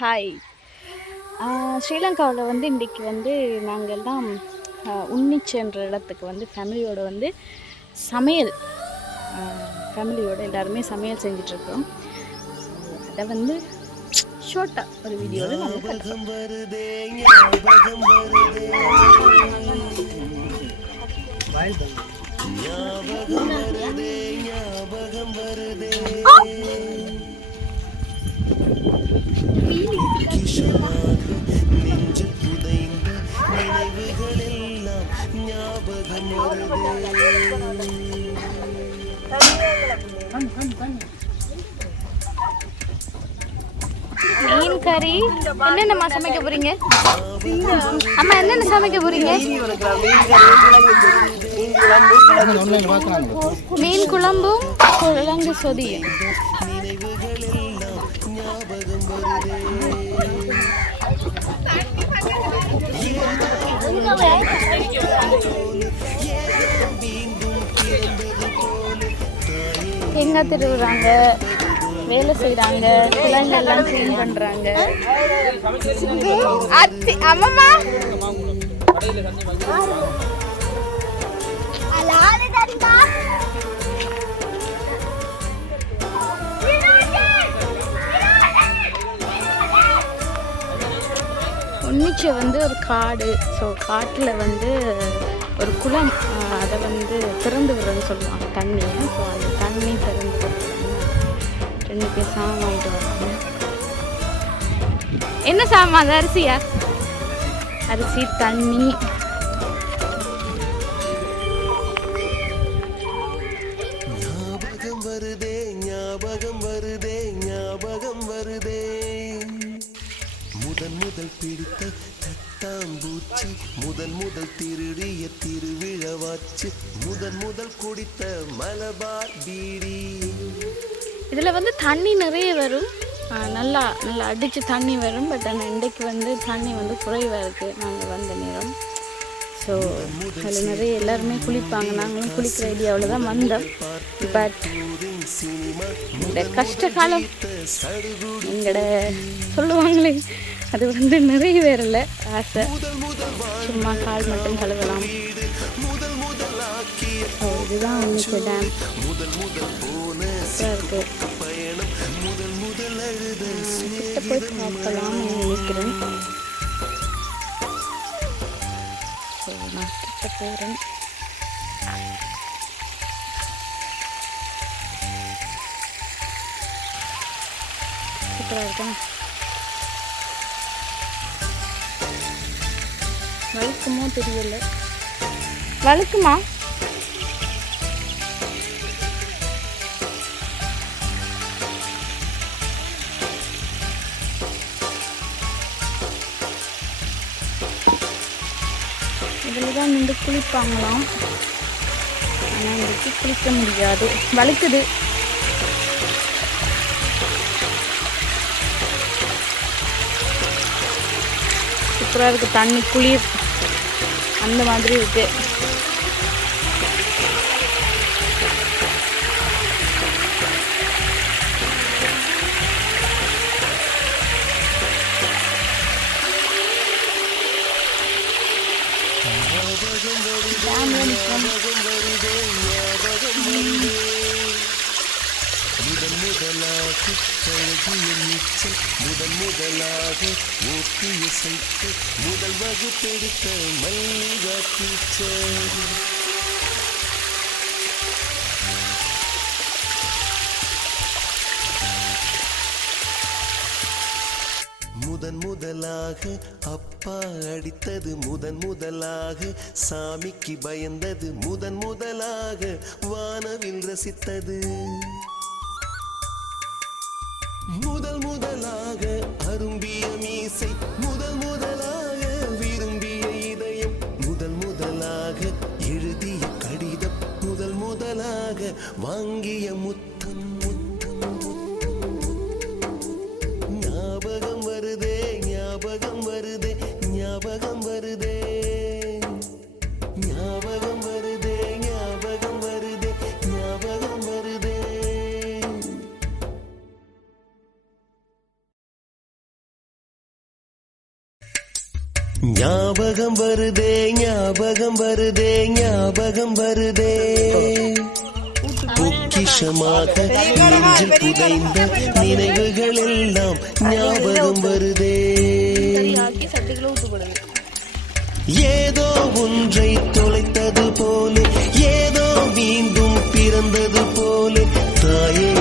Hi. ஸ்ரீலங்காவில் வந்து இன்றைக்கி வந்து நாங்கள் எல்லாம் உன்னிச்சென்ற இடத்துக்கு வந்து ஃபேமிலியோடு வந்து சமையல் ஃபேமிலியோடு எல்லாருமே சமையல் செஞ்சிட்ருக்கோம். அதை வந்து ஷார்ட்டாக ஒரு வீடியோவில் நாங்கள் பார்க்கலாம். மீன் கறி என்னென்னம்மா சமைக்க போறீங்க? அம்மா என்னென்ன சமைக்க போறீங்க? மீன் குழம்பும் குழங்கு சொதியும். தேங்காய் திருவுறாங்க, வேலை செய்கிறாங்க, கிழங்கெல்லாம் க்ளீன் பண்ணுறாங்க. அம்மா உன்னிச்சை வந்து ஒரு காடு. ஸோ காட்டில் வந்து ஒரு குளம், அதை வந்து திறந்து விடுறதுன்னு சொல்லுவாங்க தண்ணியை. ஸோ அந்த தண்ணி திறந்து விடுறாங்க. 2 பேர் சாமான் வாங்கிட்டு வராங்க. என்ன சாமான்? அது அரிசியா? அரிசி, தண்ணி. ஞாபகம் வருதே ஞாபகம் வருதே ஞாபகம் வருதே, முதல் பிடித்த தட்டாம்பூச்சி, முதல் திருடிய திருவிழவாச்சு, முதல் குடித்த மலபார் பீடி. இதில் வந்து தண்ணி நிறைய வரும், நல்லா அடித்து தண்ணி வரும். பட் ஆனால் இன்றைக்கு வந்து தண்ணி வந்து குறைவாக இருக்குது நாங்கள் வந்த நேரம். ஸோ அதில் நிறைய எல்லாருமே குளிப்பாங்க. நாங்களும் குளிக்கிற ஐடியாவில் தான் வந்தோம். பட் இந்த கஷ்ட காலம் எங்கட சொல்லுவாங்களே, அது வந்து நிறைய பேர் இல்லை ஆசை. சும்மா கால் மட்டும் கழுவலாம். இதுதான் இன்னைக்கு டேம் இருக்கு. கிட்ட போய் பார்க்கலாம்னு நினைக்கிறேன். ஸோ நான் கிட்ட போகிறேன். சூப்பராக இருக்கேன். வழுக்குமோ தெரியல. வழுக்குமா? இதில் தான் நின்று குளிப்பாங்களாம். ஆனால் இன்றைக்கு குளிக்க முடியாது, வழுக்குது. சூப்பராக இருக்குது, தண்ணி குளிர் அந்த மாதிரி இருக்கு. முதலாக ஓட்டிய சைட்டு, முதல் வகுப்பெடுத்த மல்லிகா டீச்சர். முதலாக அப்பா அடித்தது, முதலாக சாமிக்கு பயந்தது, முதலாக வானவில் ரசித்தது, முதலாக அரும்பிய மீசை, முதலாக விரும்பிய இதயம், முதலாக எழுதிய கடிதம், முதலாக வாங்கிய முத்தம். ஞாபகம் வருதே ஞாபகம் வருதே ஞாபகம் வருதே, ஞாபகம் வருதே ஞாபகம் வருதே ஞாபகம் வருதே. ஞாபகம் வருதே ஞாபகம் வருதே ஞாபகம் வருதே பொக்கிஷமாக நெஞ்சில் புதைந்த நினைவுகள் எல்லாம் ஞாபகம் வருதே ஏதோ ஒன்றை தொலைத்தது போலே ஏதோ மீண்டும் பிறந்தது போலே தாயே